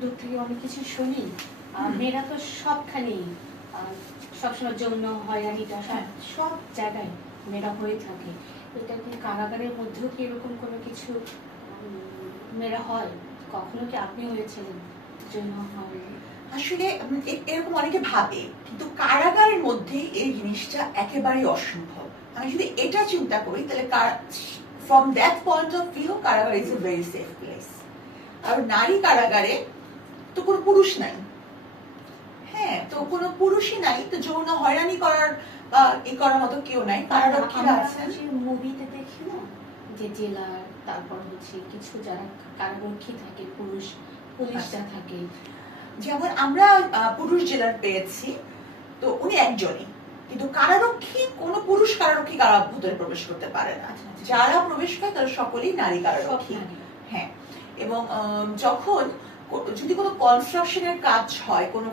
দূর থেকে অনেক কিছু শুনি। মেয়েরা তো সবখানেই সবসময় যৌন হয়রানিটা সব জায়গায় মেয়েরা হয়ে থাকে। এটা কি কারাগারের মধ্যেও কি এরকম কোনো কিছু মেয়েরা হয়? কখনো কি আপনি হয়েছিলেন যৌন হয়রানি? আসলে এরকম অনেকে ভাবে, কিন্তু কারাগারের মধ্যে এই জিনিসটা একেবারেই অসম্ভব। আমি যদি এটা চিন্তা করি তাহলে from that point of view কারাগার is a very safe place. আর নারী কারাগারে তো কোনো পুরুষ নাই, হ্যাঁ, তো কোনো পুরুষই নাই, তো যৌন হয়রানি করার বা এই করার মতো কেউ নাই। কারারক্ষীরা আছেন, মুভিতে দেখি না যে জেলার, তারপর হচ্ছে কিছু যারা কারারক্ষী থাকে, পুলিশরা থাকে। যেমন আমরা পুরুষ জেলার পেয়েছি, তো উনি একজনই, কিন্তু কারারক্ষী কোনো পুরুষ কারারক্ষী কারার ভিতরে প্রবেশ করতে পারে না। যারা প্রবেশ করে তারা সকলেই নারী কারারক্ষী। হ্যাঁ, এবং যখন যদি কোনো কনস্ট্রাকশনের কাজ হয়, কোনো